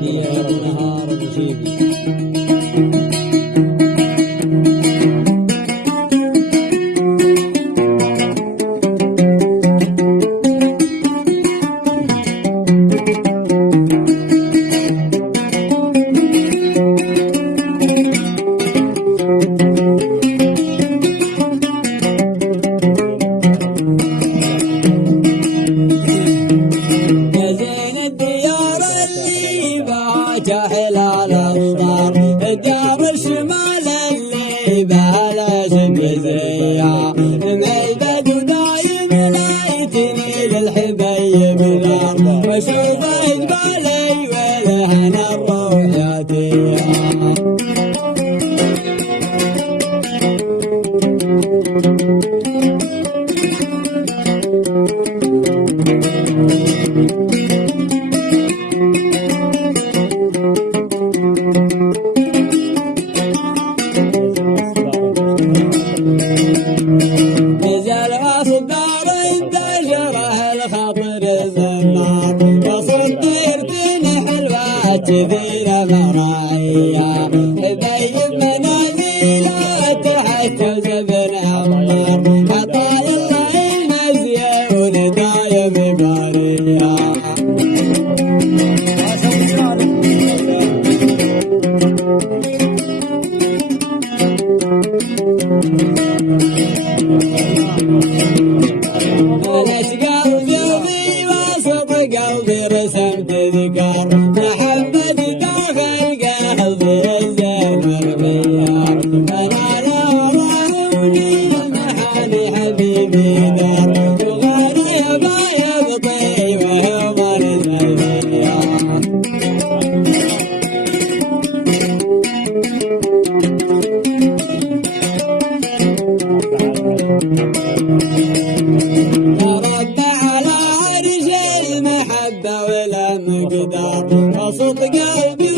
ليل ونهار نشيدي. هلال أصفر دار الشمال اللي بلاش مزيا ميبد ودايم لايتني للحبيب نار وشوف اجبالي والهنا الروحاتي. نزل أصدار انتشره الخطر الزمار وصدرت حلوة كثيرة مراعية بين منازل تحت زبن عمار عطايا الله المزيون دايم بارية. قلبي وسط قلبي رسمت ذكر محبتك خلق قلبي الزمر بيار انا لا راوني محاني حبيبي دار وغالي بايب طيب وهمر الزيار. المحبة ولا مقدار وسط قلبي